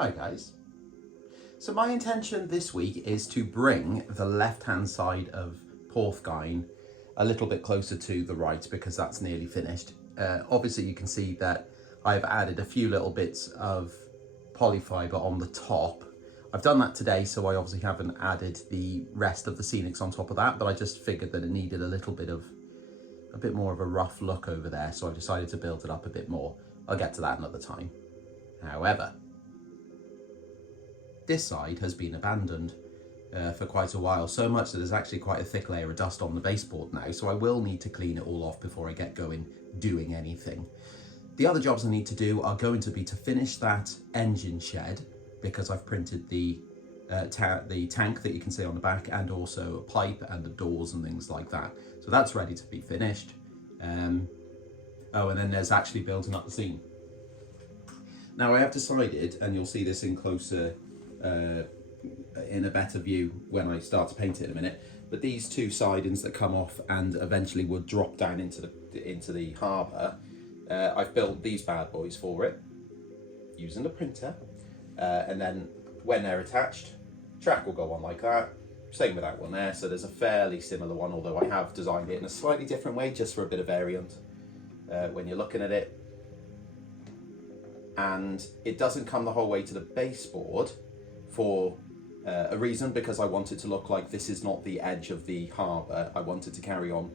Hi guys. So my intention this week is to bring the left-hand side of Porthgain a little bit closer to the right because that's nearly finished. Obviously you can see that I've added a few little bits of polyfiber on the top. I've done that today, so I obviously haven't added the rest of the scenics on top of that, but I just figured that it needed a bit more of a rough look over there, so I've decided to build it up a bit more. I'll get to that another time. However, this side has been abandoned for quite a while, so much that there's actually quite a thick layer of dust on the baseboard now, so I will need to clean it all off before I get going doing anything. The other jobs I need to do are going to be to finish that engine shed, because I've printed the tank that you can see on the back, and also a pipe and the doors and things like that. So that's ready to be finished. Oh, and then there's actually building up the seam. Now I have decided, and you'll see this in closer, in a better view when I start to paint it in a minute, but these two sidings that come off and eventually would drop down into the harbour, I've built these bad boys for it using the printer, and then when they're attached, track will go on like that. Same with that one there, so there's a fairly similar one, although I have designed it in a slightly different way just for a bit of variant when you're looking at it. And it doesn't come the whole way to the baseboard for a reason, because I want it to look like this is not the edge of the harbour. I want it to carry on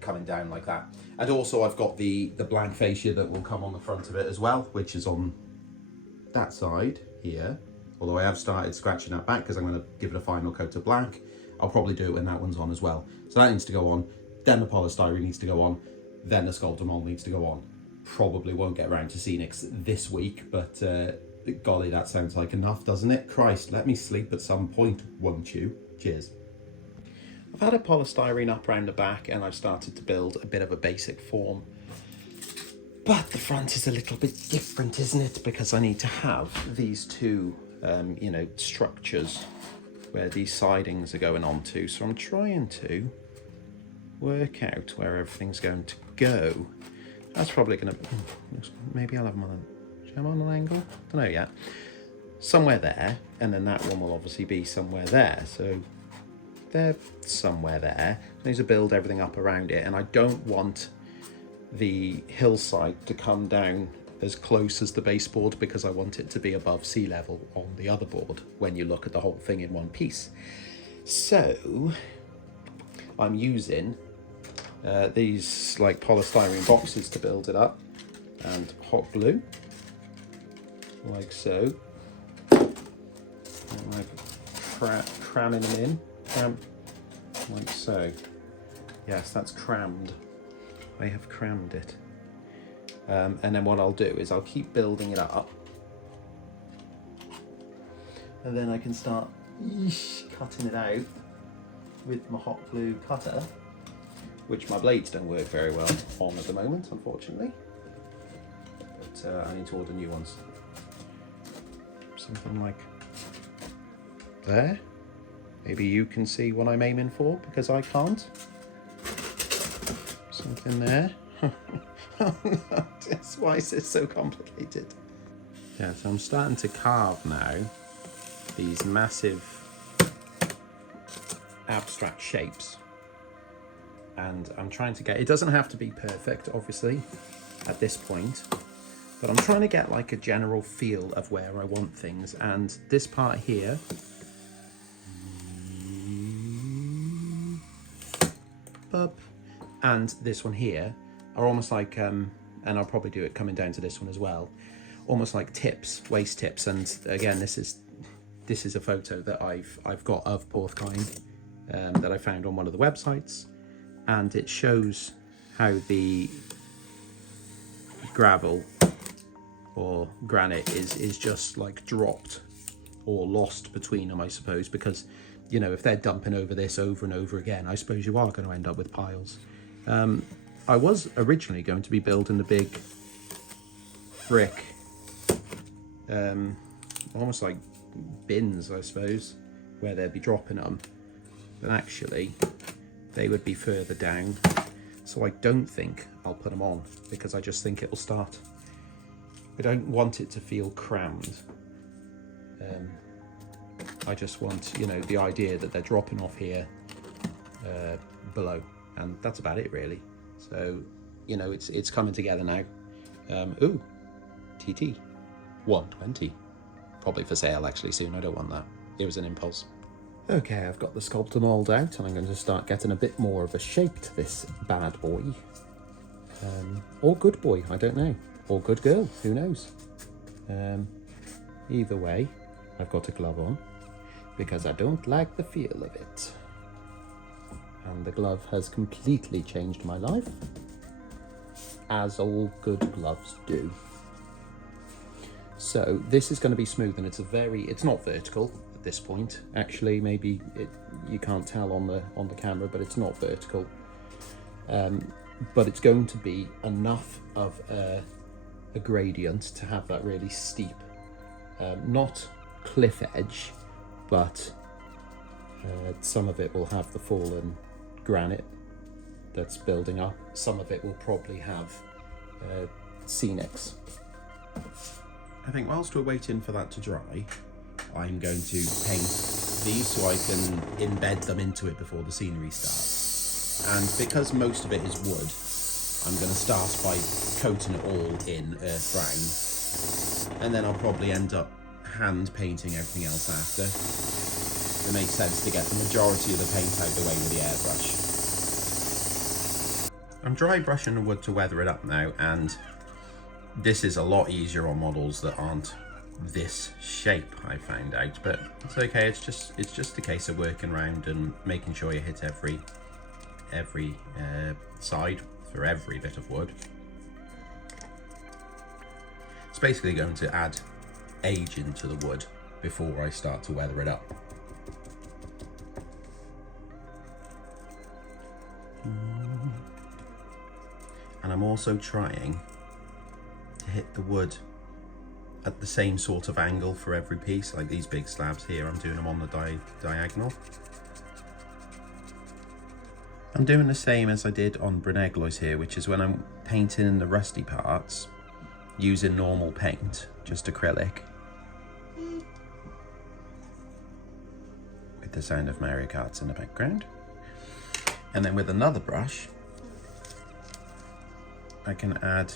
coming down like that. And also I've got the blank fascia that will come on the front of it as well, which is on that side here. Although I have started scratching that back because I'm going to give it a final coat of black. I'll probably do it when that one's on as well. So that needs to go on, then the polystyrene needs to go on, then the sculptor mold needs to go on. Probably won't get around to scenics this week, but golly, that sounds like enough, doesn't it? Christ, let me sleep at some point, won't you? Cheers. I've had a polystyrene up around the back and I've started to build a bit of a basic form. But the front is a little bit different, isn't it? Because I need to have these two, structures where these sidings are going on to. So I'm trying to work out where everything's going to go. That's probably going to, maybe I'll have them on an angle? Don't know yet. Somewhere there, and then that one will obviously be somewhere there. So they're somewhere there. I need to build everything up around it, and I don't want the hillside to come down as close as the baseboard because I want it to be above sea level on the other board when you look at the whole thing in one piece. So I'm using these like polystyrene boxes to build it up, and hot glue like so, and I'm cramming them in like so. Yes, that's crammed. I have crammed it. And then what I'll do is I'll keep building it up, and then I can start cutting it out with my hot glue cutter, which my blades don't work very well on at the moment, unfortunately. But I need to order new ones. Something like there. Maybe you can see what I'm aiming for, because I can't. Something there. Oh no, why is this so complicated? Yeah, so I'm starting to carve now these massive abstract shapes, and I'm trying to get, it doesn't have to be perfect obviously at this point, but I'm trying to get like a general feel of where I want things. And this part here, and this one here are almost like, and I'll probably do it coming down to this one as well, almost like tips, waist tips. And again, this is a photo that I've got of Porthgain that I found on one of the websites, and it shows how the gravel or granite is just like dropped or lost between them, I suppose, because if they're dumping over this over and over again, I suppose you are going to end up with piles. I was originally going to be building the big brick, almost like bins, I suppose, where they'd be dropping them, but actually they would be further down, so I don't think I'll put them on, because I just think it'll start, I don't want it to feel crammed. I just want, you know, the idea that they're dropping off here below, and that's about it really. So, you know, it's coming together now. Ooh, TT 120, probably for sale actually soon. I don't want that. It was an impulse. Okay, I've got the sculptor mould out, and I'm going to start getting a bit more of a shape to this bad boy, or good boy, I don't know, or good girl, who knows. Either way, I've got a glove on because I don't like the feel of it. And the glove has completely changed my life, as all good gloves do. So this is going to be smooth, and it's not vertical at this point. Actually, maybe you can't tell on the camera, but it's not vertical. But it's going to be enough of a gradient to have that really steep, not cliff edge, but some of it will have the fallen granite that's building up. Some of it will probably have scenics. I think whilst we're waiting for that to dry, I'm going to paint these so I can embed them into it before the scenery starts. And because most of it is wood, I'm going to start by coating it all in earth brown, and then I'll probably end up hand painting everything else after. It makes sense to get the majority of the paint out the way with the airbrush. I'm dry brushing the wood to weather it up now, and this is a lot easier on models that aren't this shape, I found out, but it's okay. It's just a case of working around and making sure you hit every side for every bit of wood. It's basically going to add age into the wood before I start to weather it up. And I'm also trying to hit the wood at the same sort of angle for every piece. Like these big slabs here, I'm doing them on the diagonal. I'm doing the same as I did on Bruneglois here, which is when I'm painting in the rusty parts using normal paint, just acrylic, with the sound of Mario Karts in the background. And then with another brush, I can add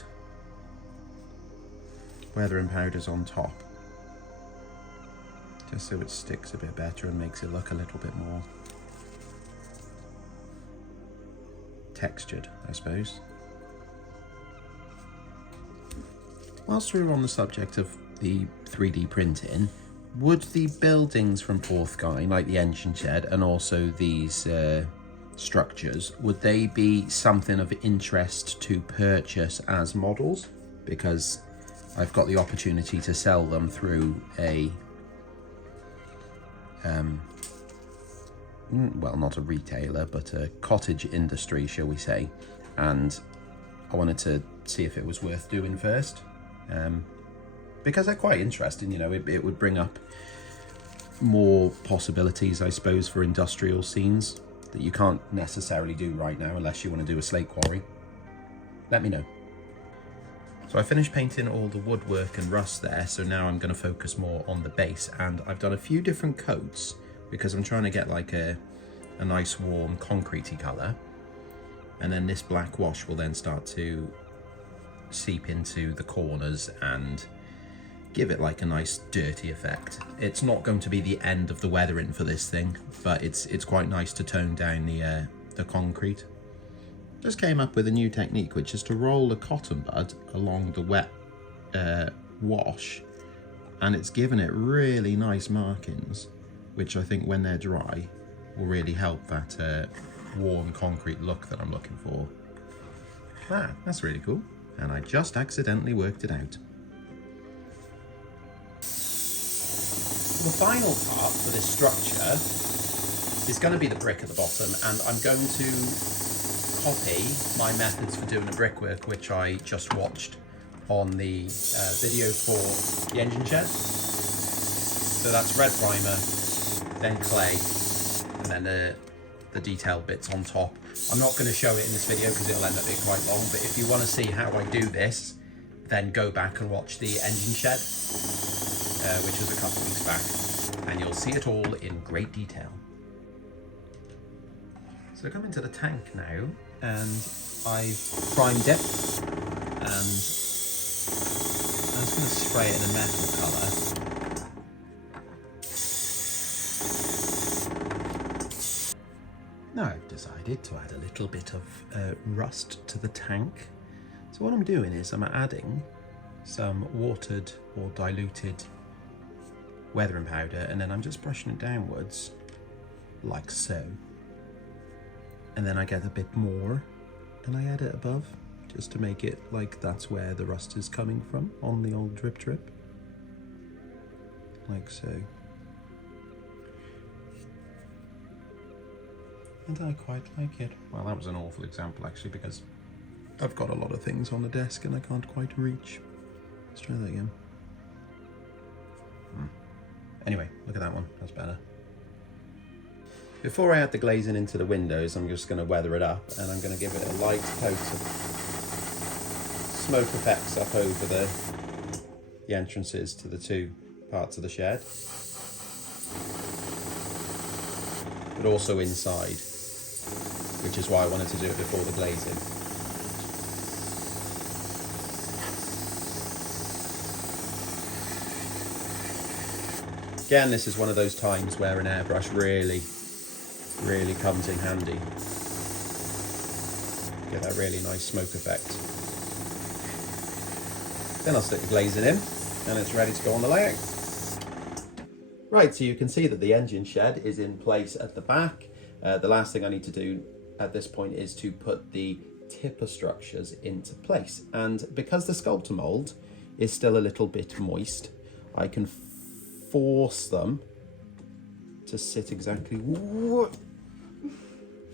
weathering powders on top, just so it sticks a bit better and makes it look a little bit more textured, I suppose. Whilst we're on the subject of the 3D printing, would the buildings from Porthgain, like the engine shed and also these structures, would they be something of interest to purchase as models? Because I've got the opportunity to sell them through a well, not a retailer, but a cottage industry, shall we say, and I wanted to see if it was worth doing first, because they're quite interesting. You know, it would bring up more possibilities, I suppose, for industrial scenes that you can't necessarily do right now unless you want to do a slate quarry. Let me know. So I finished painting all the woodwork and rust there, so now I'm going to focus more on the base, and I've done a few different coats because I'm trying to get like a nice warm concretey colour, and then this black wash will then start to seep into the corners and give it like a nice dirty effect. It's not going to be the end of the weathering for this thing, but it's quite nice to tone down the concrete. Just came up with a new technique, which is to roll the cotton bud along the wet wash, and it's given it really nice markings, which I think when they're dry will really help that warm concrete look that I'm looking for. That's really cool, and I just accidentally worked it out. The final part for this structure is going to be the brick at the bottom, and I'm going to copy my methods for doing the brickwork, which I just watched on the video for the engine shed. So that's red primer, then clay, and then the detailed bits on top. I'm not going to show it in this video because it'll end up being quite long, but if you want to see how I do this, then go back and watch the engine shed. which was a couple of weeks back, and you'll see it all in great detail. So I come into the tank now, and I've primed it, and I'm just going to spray it in a metal colour. Now I've decided to add a little bit of rust to the tank. So what I'm doing is I'm adding some watered or diluted weathering powder, and then I'm just brushing it downwards like so. And then I get a bit more and I add it above just to make it like that's where the rust is coming from on the old drip drip. Like so. And I quite like it. Well, that was an awful example actually, because I've got a lot of things on the desk and I can't quite reach. Let's try that again. Anyway, look at that one, that's better. Before I add the glazing into the windows, I'm just going to weather it up, and I'm going to give it a light coat of smoke effects up over the entrances to the two parts of the shed, but also inside, which is why I wanted to do it before the glazing. Again, this is one of those times where an airbrush really comes in handy. Get that really nice smoke effect. Then I'll stick the glazing in, and it's ready to go on the layout. Right, so you can see that the engine shed is in place at the back. The last thing I need to do at this point is to put the tipper structures into place. And because the sculptor mould is still a little bit moist, I can force them to sit exactly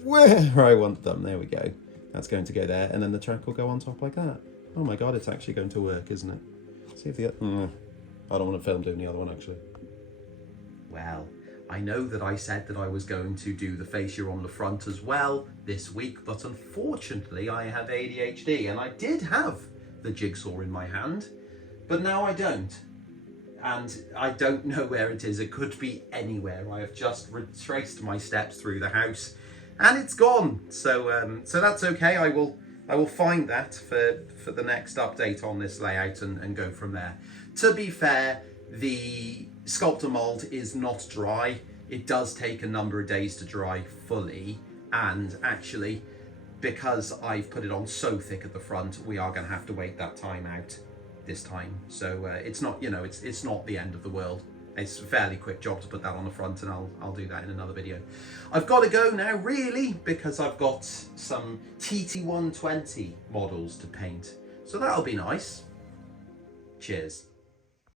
where I want them. There we go. That's going to go there, and then the track will go on top like that. Oh my god, it's actually going to work, isn't it? See if the I don't want to film doing the other one actually. Well, I know that I said that I was going to do the fascia on the front as well this week, but unfortunately I have ADHD, and I did have the jigsaw in my hand, but now I don't. And I don't know where it is. It could be anywhere. I have just retraced my steps through the house and it's gone. So so that's okay. I will find that for the next update on this layout and go from there. To be fair, the sculptor mould is not dry. It does take a number of days to dry fully, and actually because I've put it on so thick at the front, we are going to have to wait that time out this time. So it's not, you know, it's not the end of the world. It's a fairly quick job to put that on the front, and I'll do that in another video. I've got to go now really, because I've got some TT120 models to paint, so that'll be nice. Cheers.